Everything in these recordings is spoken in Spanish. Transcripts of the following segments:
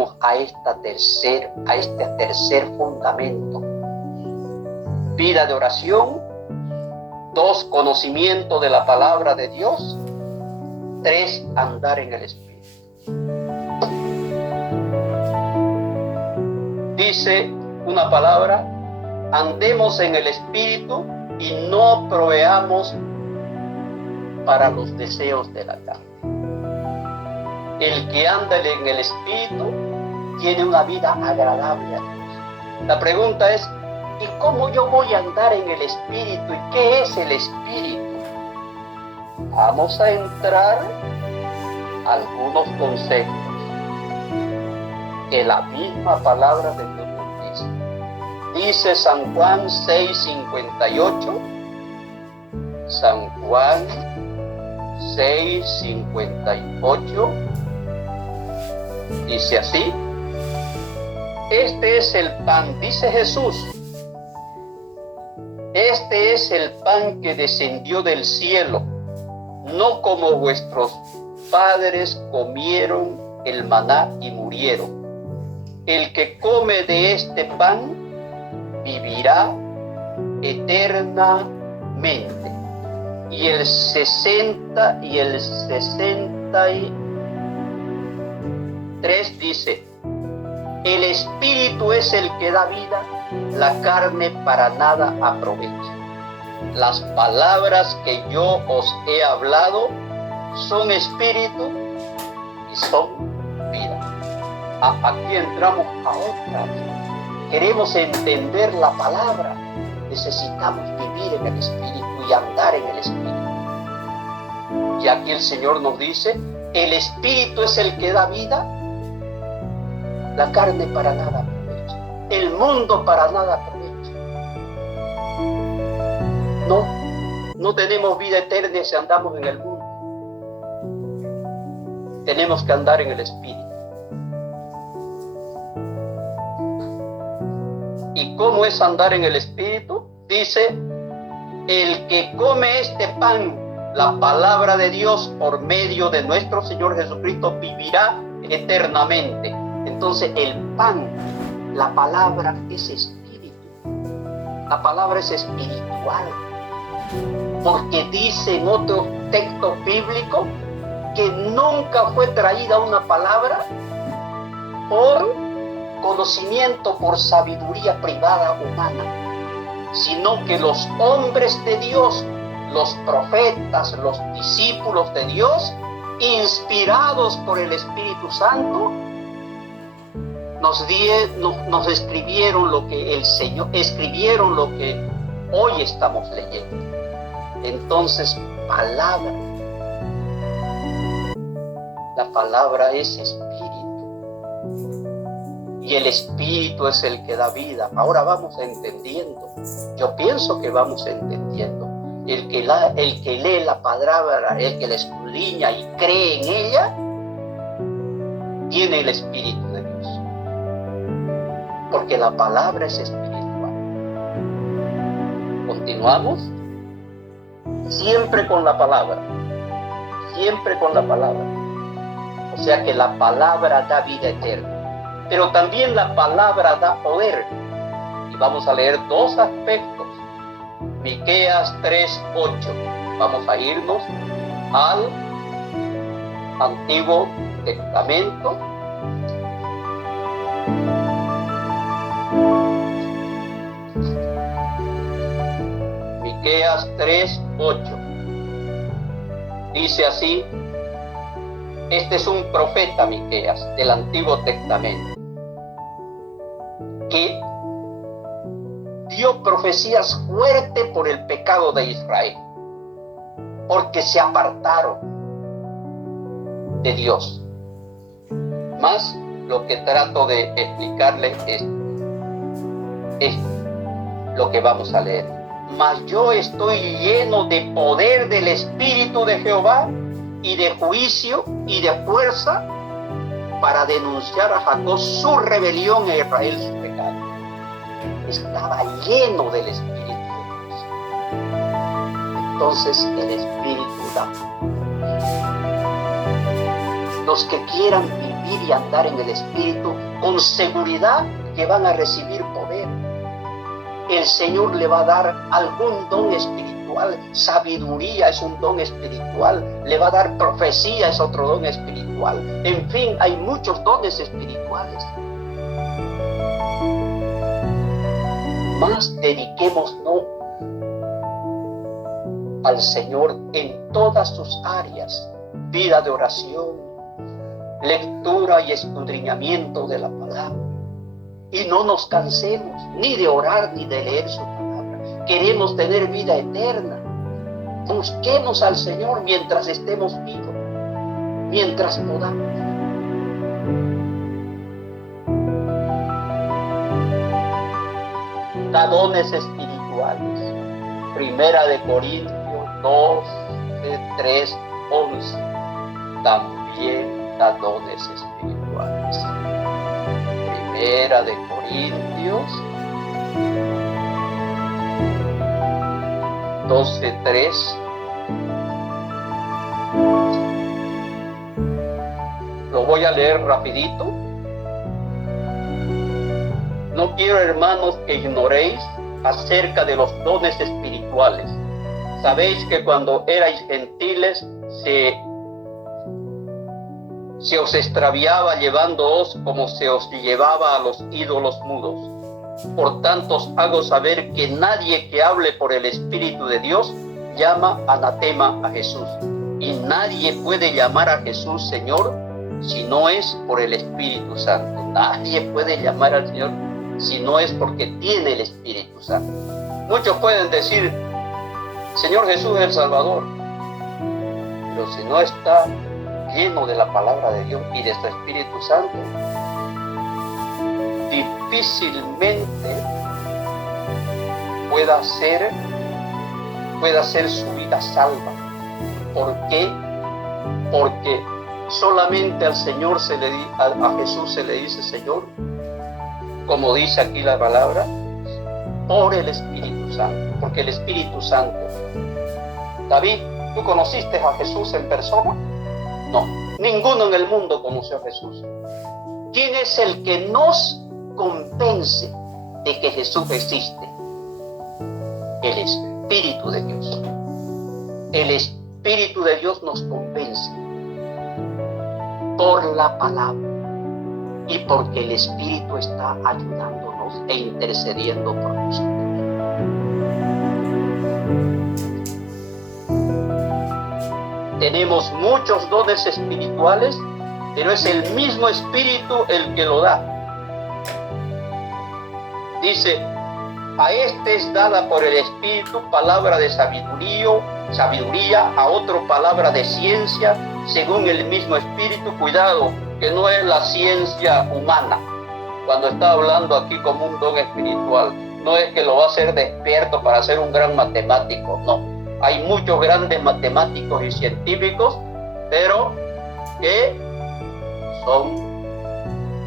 entramos a este tercer fundamento. Vida de oración. 2, conocimiento de la palabra de Dios. 3, andar en el Espíritu. Dice una palabra: andemos en el Espíritu y no proveamos para los deseos de la carne. El que anda en el Espíritu tiene una vida agradable a Dios. La pregunta es: ¿y cómo yo voy a andar en el Espíritu? ¿Y qué es el Espíritu? Vamos a entrar a algunos conceptos que la misma palabra de Dios nos dice. Dice San Juan 6:58. San Juan 6:58. Dice así: este es el pan, dice Jesús, este es el pan que descendió del cielo, no como vuestros padres comieron el maná y murieron. El que come de este pan vivirá eternamente. Y el 63 dice: el Espíritu es el que da vida, la carne para nada aprovecha. Las palabras que yo os he hablado son espíritu y son vida. Aquí entramos a otra. Queremos entender la palabra. Necesitamos vivir en el Espíritu y andar en el Espíritu. Y aquí el Señor nos dice: el Espíritu es el que da vida, la carne para nada aprovecha, el mundo para nada aprovecha. No tenemos vida eterna si andamos en el mundo. Tenemos que andar en el Espíritu. ¿Y cómo es andar en el Espíritu? Dice: el que come este pan, la palabra de Dios, por medio de nuestro Señor Jesucristo, vivirá eternamente. Entonces el pan, la palabra es espíritu. La palabra es espiritual. Porque dice en otro texto bíblico que nunca fue traída una palabra por conocimiento, por sabiduría privada humana, sino que los hombres de Dios, los profetas, los discípulos de Dios, inspirados por el Espíritu Santo, nos escribieron lo que el Señor, escribieron lo que hoy estamos leyendo. Entonces, palabra. La palabra es espíritu. Y el Espíritu es el que da vida. Ahora vamos entendiendo. Yo pienso que vamos entendiendo. El que lee la palabra, el que la escudriña y cree en ella, tiene el Espíritu de Dios. Porque la palabra es espiritual. Continuamos. Siempre con la palabra. Siempre con la palabra. O sea que la palabra da vida eterna. Pero también la palabra da poder. Y vamos a leer dos aspectos. Miqueas 3:8. Vamos a irnos al Antiguo Testamento. Miqueas 3:8. Dice así. Este es un profeta, Miqueas, del Antiguo Testamento, que dio profecías fuertes por el pecado de Israel, porque se apartaron de Dios. Más lo que trato de explicarles es lo que vamos a leer. Mas yo estoy lleno de poder del Espíritu de Jehová y de juicio y de fuerza para denunciar a Jacob su rebelión y a Israel su pecado. Estaba lleno del Espíritu de Dios. Entonces el Espíritu da. Los que quieran vivir vivir y andar en el Espíritu, con seguridad que van a recibir poder. El Señor le va a dar algún don espiritual. Sabiduría es un don espiritual. Le va a dar profecía, es otro don espiritual. En fin, hay muchos dones espirituales. Más dediquémonos al Señor en todas sus áreas. Vida de oración, lectura y escudriñamiento de la palabra. Y no nos cansemos ni de orar ni de leer su palabra. Queremos tener vida eterna. Busquemos al Señor mientras estemos vivos, mientras podamos. Da dones espirituales. Primera de Corintios 2, 3, 11. También da dones espirituales. Primera de Corintios 12:3. Lo voy a leer rapidito. No quiero, hermanos, que ignoréis acerca de los dones espirituales. Sabéis que cuando erais gentiles se os extraviaba llevándoos como se os llevaba a los ídolos mudos. Por tanto os hago saber que nadie que hable por el Espíritu de Dios llama anatema a Jesús. Y nadie puede llamar a Jesús Señor si no es por el Espíritu Santo. Nadie puede llamar al Señor si no es porque tiene el Espíritu Santo. Muchos pueden decir, Señor Jesús es el Salvador, pero si no está lleno de la palabra de Dios y de su Espíritu Santo, difícilmente pueda ser su vida salva. ¿Por qué? Porque solamente al Señor a Jesús se le dice Señor, como dice aquí la palabra, por el Espíritu Santo, porque el Espíritu Santo. David, ¿tú conociste a Jesús en persona? No, ninguno en el mundo conoció a Jesús. ¿Quién es el que nos convence de que Jesús existe? El Espíritu de Dios. El Espíritu de Dios nos convence por la palabra y porque el Espíritu está ayudándonos e intercediendo por nosotros. Tenemos muchos dones espirituales, pero es el mismo Espíritu el que lo da. Dice, a este es dada por el Espíritu palabra de sabiduría, a otro palabra de ciencia, según el mismo Espíritu. Cuidado, que no es la ciencia humana. Cuando está hablando aquí como un don espiritual, no es que lo va a hacer despierto para ser un gran matemático, no. Hay muchos grandes matemáticos y científicos, pero que son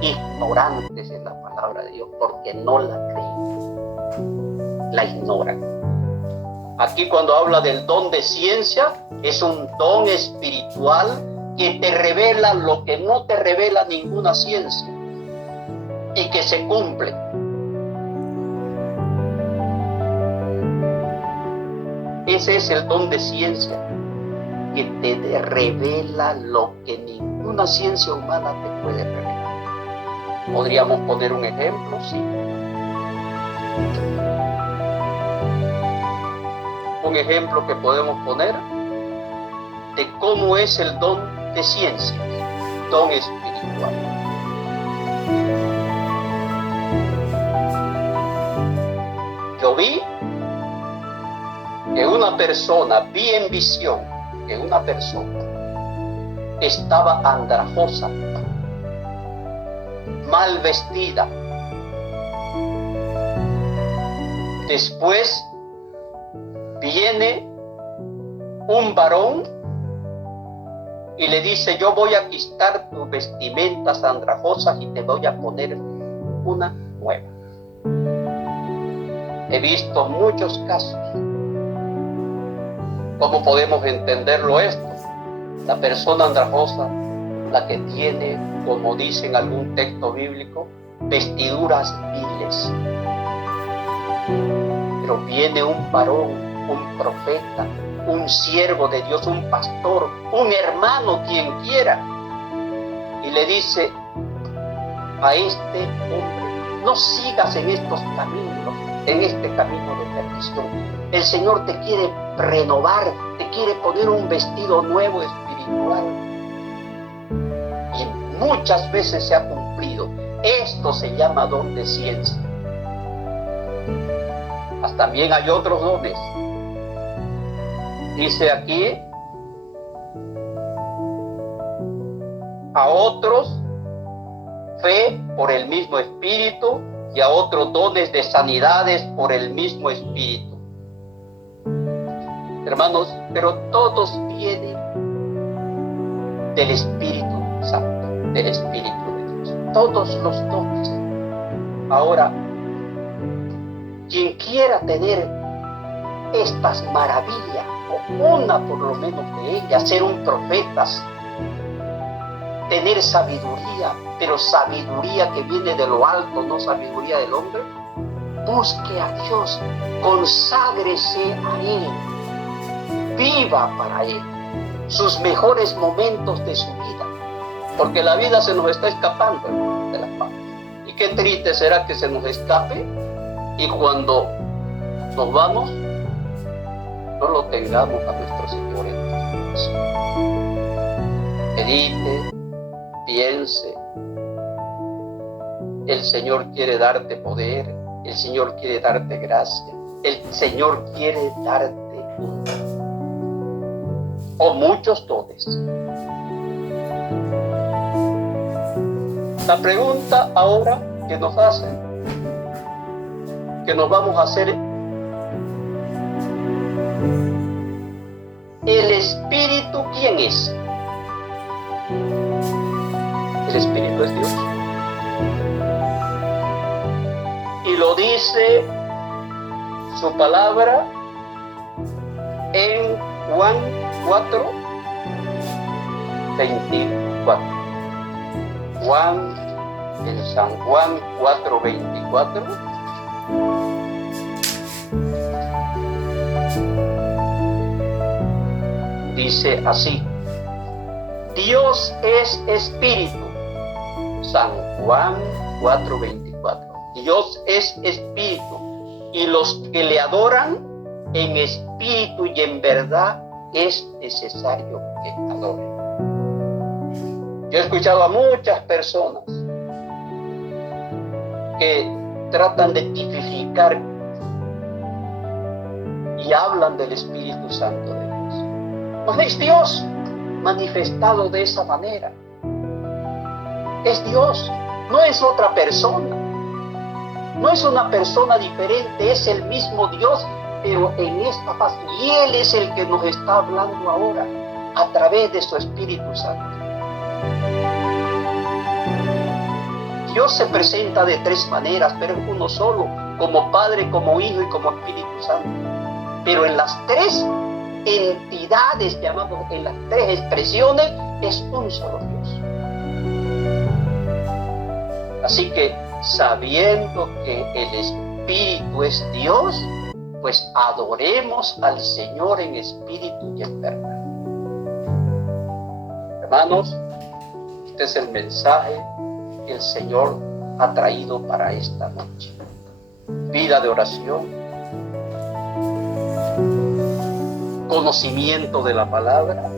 ignorantes en la palabra de Dios porque no la creen, la ignoran. Aquí cuando habla del don de ciencia, es un don espiritual que te revela lo que no te revela ninguna ciencia y que se cumple. Ese es el don de ciencia, que te revela lo que ninguna ciencia humana te puede revelar. ¿Podríamos poner un ejemplo? Sí. Un ejemplo que podemos poner de cómo es el don de ciencias, don espiritual. Yo vi en visión que una persona estaba andrajosa, mal vestida. Después viene un varón y le dice, yo voy a quitar tus vestimentas andrajosas y te voy a poner una nueva. He visto muchos casos. ¿Cómo podemos entenderlo esto? La persona andrajosa, la que tiene como dice en algún texto bíblico, vestiduras viles. Pero viene un varón, un profeta, un siervo de Dios, un pastor, un hermano, quien quiera, y le dice a este hombre: no sigas en estos caminos, en este camino de perdición. El Señor te quiere renovar, te quiere poner un vestido nuevo espiritual. Y muchas veces se ha cumplido. Esto se llama don de ciencia. También hay otros dones. Dice aquí: a otros fe por el mismo Espíritu, y a otros dones de sanidades por el mismo Espíritu. Hermanos, pero todos vienen del Espíritu Santo, del Espíritu de Dios. Todos los dones. Ahora, quien quiera tener estas maravillas, o una por lo menos de ellas, ser un profeta, tener sabiduría, pero sabiduría que viene de lo alto, no sabiduría del hombre, busque a Dios, conságrese a Él, viva para Él sus mejores momentos de su vida, porque la vida se nos está escapando de las manos. Y qué triste será que se nos escape y cuando nos vamos no lo tengamos a nuestro Señor en nuestro corazón. Medite, piense. El Señor quiere darte poder, el Señor quiere darte gracia, el Señor quiere darte o muchos dones. La pregunta ahora que nos hacen, que nos vamos a hacer: ¿el Espíritu quién es? El Espíritu es Dios. Y lo dice su palabra en Juan 4:24. Juan, en San Juan 4:24. Dice así: Dios es Espíritu. San Juan 4:24. Dios es Espíritu, y los que le adoran en espíritu y en verdad es necesario que adoren. Yo he escuchado a muchas personas que tratan de tipificar y hablan del Espíritu Santo de Dios. Pues es Dios manifestado de esa manera. Es Dios, no es otra persona. No es una persona diferente, es el mismo Dios, pero en esta fase. Y Él es el que nos está hablando ahora a través de su Espíritu Santo. Dios se presenta de tres maneras, pero es uno solo: como Padre, como Hijo y como Espíritu Santo. Pero en las tres entidades, llamamos, en las tres expresiones, es un solo Dios. Así que, sabiendo que el Espíritu es Dios, pues adoremos al Señor en espíritu y en verdad. Hermanos, este es el mensaje que el Señor ha traído para esta noche. Vida de oración, conocimiento de la palabra,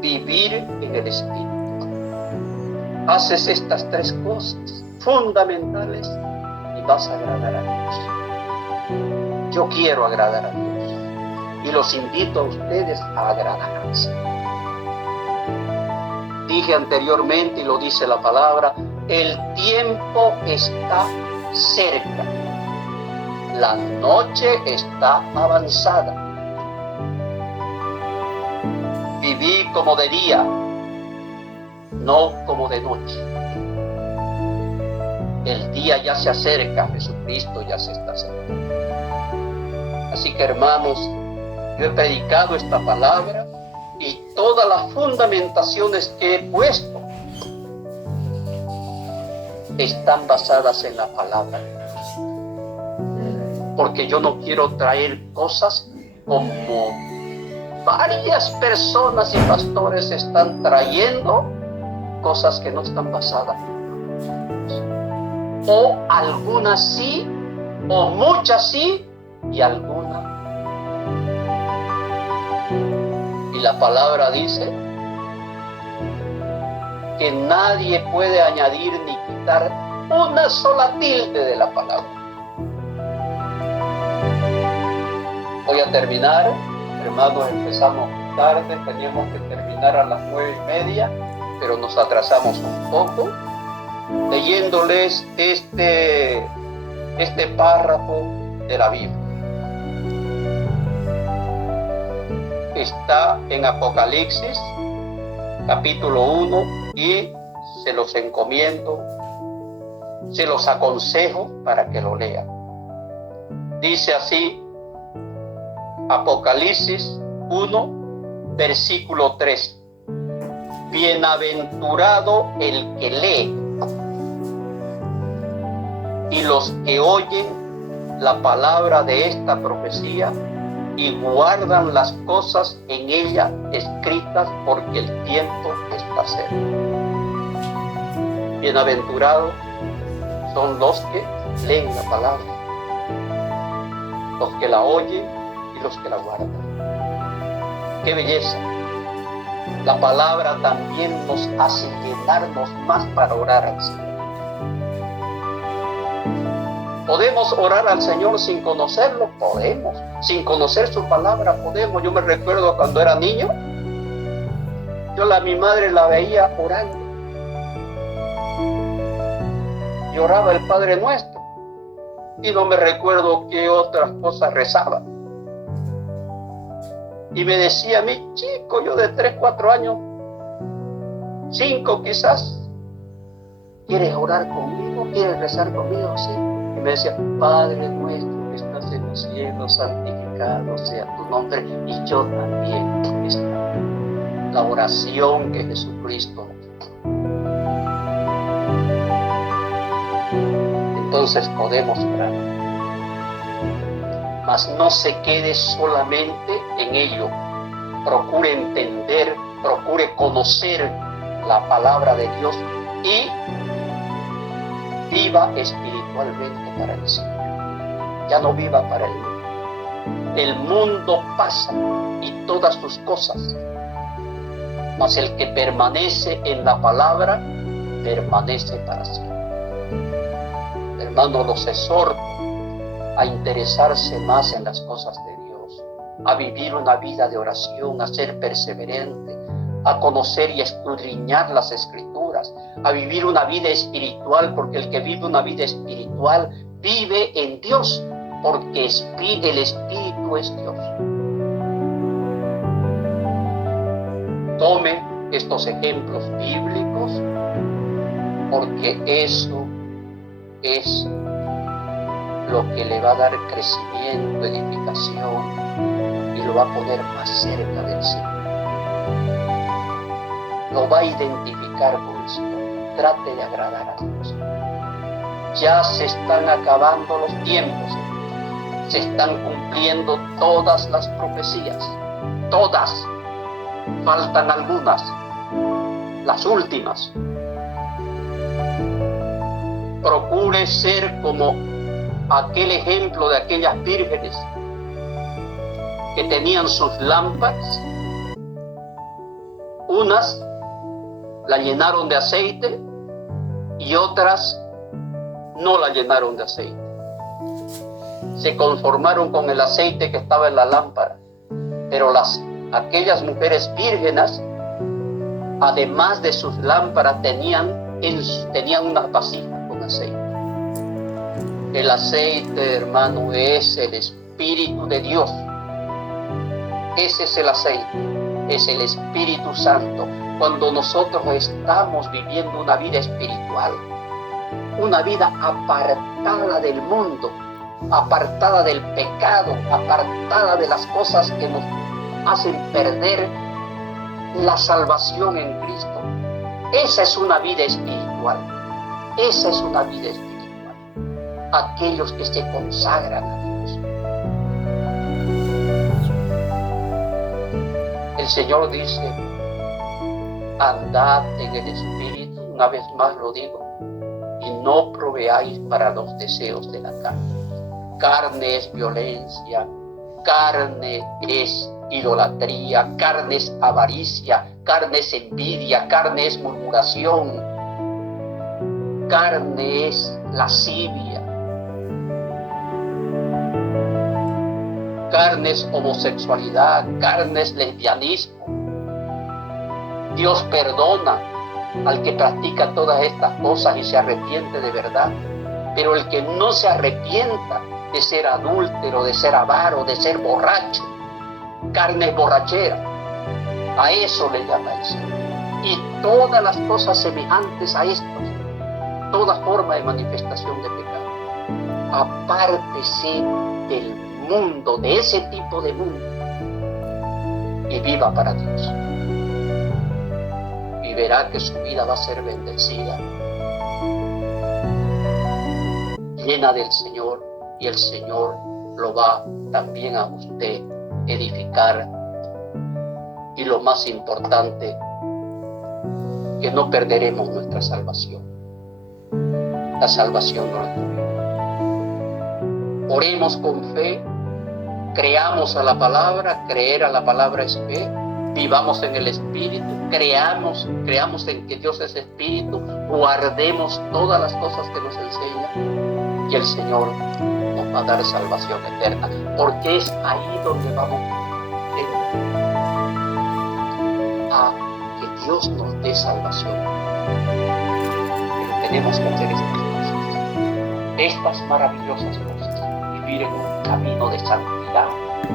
vivir en el Espíritu. Haces estas tres cosas fundamentales y vas a agradar a Dios. Yo quiero agradar a Dios y los invito a ustedes a agradar al Señor. Dije anteriormente, y lo dice la palabra, el tiempo está cerca, la noche está avanzada. Viví como de día, no como de noche. El día ya se acerca, Jesucristo ya se está acercando. Así que, hermanos, yo he predicado esta palabra y todas las fundamentaciones que he puesto están basadas en la palabra. Porque yo no quiero traer cosas como varias personas y pastores están trayendo, cosas que no están basadas. O algunas sí, o muchas sí, y algunas. Y la palabra dice que nadie puede añadir ni quitar una sola tilde de la palabra. Voy a terminar, hermanos, empezamos tarde, teníamos que terminar a las 9:30, pero nos atrasamos un poco, leyéndoles este párrafo de la Biblia. Está en Apocalipsis, capítulo 1, y se los encomiendo, se los aconsejo para que lo lean. Dice así, Apocalipsis 1, versículo 3. Bienaventurado el que lee y los que oyen la palabra de esta profecía y guardan las cosas en ella escritas, porque el tiempo está cerca. Bienaventurados son los que leen la palabra, los que la oyen y los que la guardan. ¡Qué belleza! La palabra también nos hace llenarnos más para orar al Señor. ¿Podemos orar al Señor sin conocerlo? Podemos. Sin conocer su palabra, podemos. Yo me recuerdo cuando era niño, mi madre la veía orando. Y oraba el Padre Nuestro. Y no me recuerdo qué otras cosas rezaba. Y me decía a mí, chico, yo de 3, 4 años, 5 quizás, ¿quieres orar conmigo? ¿Quieres rezar conmigo? Sí. Y me decía, Padre Nuestro que estás en los cielos, santificado sea tu nombre. Y yo también, la oración que Jesucristo nos dio. Entonces podemos orar. Mas no se quede solamente en ello. Procure entender, procure conocer la palabra de Dios y viva espiritualmente para el Señor. Ya no viva para el mundo. El mundo pasa y todas sus cosas, mas el que permanece en la palabra permanece para siempre. Hermanos, los exhorto a interesarse más en las cosas de Dios, a vivir una vida de oración, a ser perseverante, a conocer y escudriñar las Escrituras, a vivir una vida espiritual, porque el que vive una vida espiritual vive en Dios, porque el Espíritu es Dios. Tome estos ejemplos bíblicos, porque eso es lo que le va a dar crecimiento, edificación, y lo va a poner más cerca del Señor. Lo va a identificar con el Señor. Trate de agradar a Dios. Ya se están acabando los tiempos. Se están cumpliendo todas las profecías. Todas. Faltan algunas. Las últimas. Procure ser como aquel ejemplo de aquellas vírgenes que tenían sus lámparas. Unas la llenaron de aceite y otras no la llenaron de aceite. Se conformaron con el aceite que estaba en la lámpara, pero aquellas mujeres vírgenes, además de sus lámparas, tenían una vasija con aceite. El aceite, hermano, es el Espíritu de Dios. Ese es el aceite, es el Espíritu Santo. Cuando nosotros estamos viviendo una vida espiritual, una vida apartada del mundo, apartada del pecado, apartada de las cosas que nos hacen perder la salvación en Cristo. Esa es una vida espiritual. Esa es una vida espiritual. Aquellos que se consagran a Dios. El Señor dice, andad en el Espíritu, una vez más lo digo, y no proveáis para los deseos de la carne. Carne es violencia, carne es idolatría, carne es avaricia, carne es envidia, carne es murmuración, carne es lascivia, carne es homosexualidad, carne es lesbianismo. Dios perdona al que practica todas estas cosas y se arrepiente de verdad, pero el que no se arrepienta de ser adúltero, de ser avaro, de ser borracho, carne es borrachera, a eso le llama el Señor. Y todas las cosas semejantes a esto, toda forma de manifestación de pecado, apártese del mundo, de ese tipo de mundo, y viva para Dios. Y verá que su vida va a ser bendecida, llena del Señor, y el Señor lo va también a usted edificar. Y lo más importante, que no perderemos nuestra salvación. La salvación no la tenemos. Oremos con fe, creamos a la palabra, creer a la palabra es fe, vivamos en el Espíritu, creamos en que Dios es Espíritu, guardemos todas las cosas que nos enseña, y el Señor nos va a dar salvación eterna, porque es ahí donde vamos a que Dios nos dé salvación. Pero tenemos que hacer estas maravillosas cosas, vivir en un camino de santidad,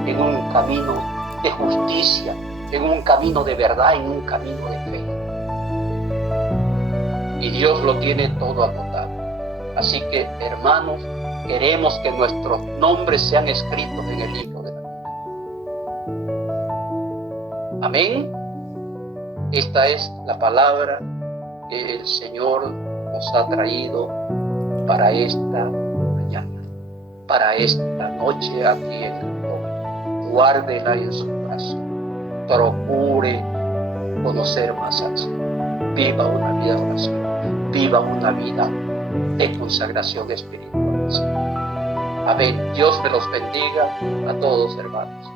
en un camino de justicia, en un camino de verdad, en un camino de fe. Y Dios lo tiene todo anotado. Así que, hermanos, queremos que nuestros nombres sean escritos en el libro de la vida. Amén. Esta es la palabra que el Señor nos ha traído para esta mañana, para esta noche aquí en el pueblo. Guárdela en su corazón. Procure conocer más al Señor. Viva una vida de oración. Viva una vida de consagración espiritual. Amén. Dios me los bendiga a todos, hermanos.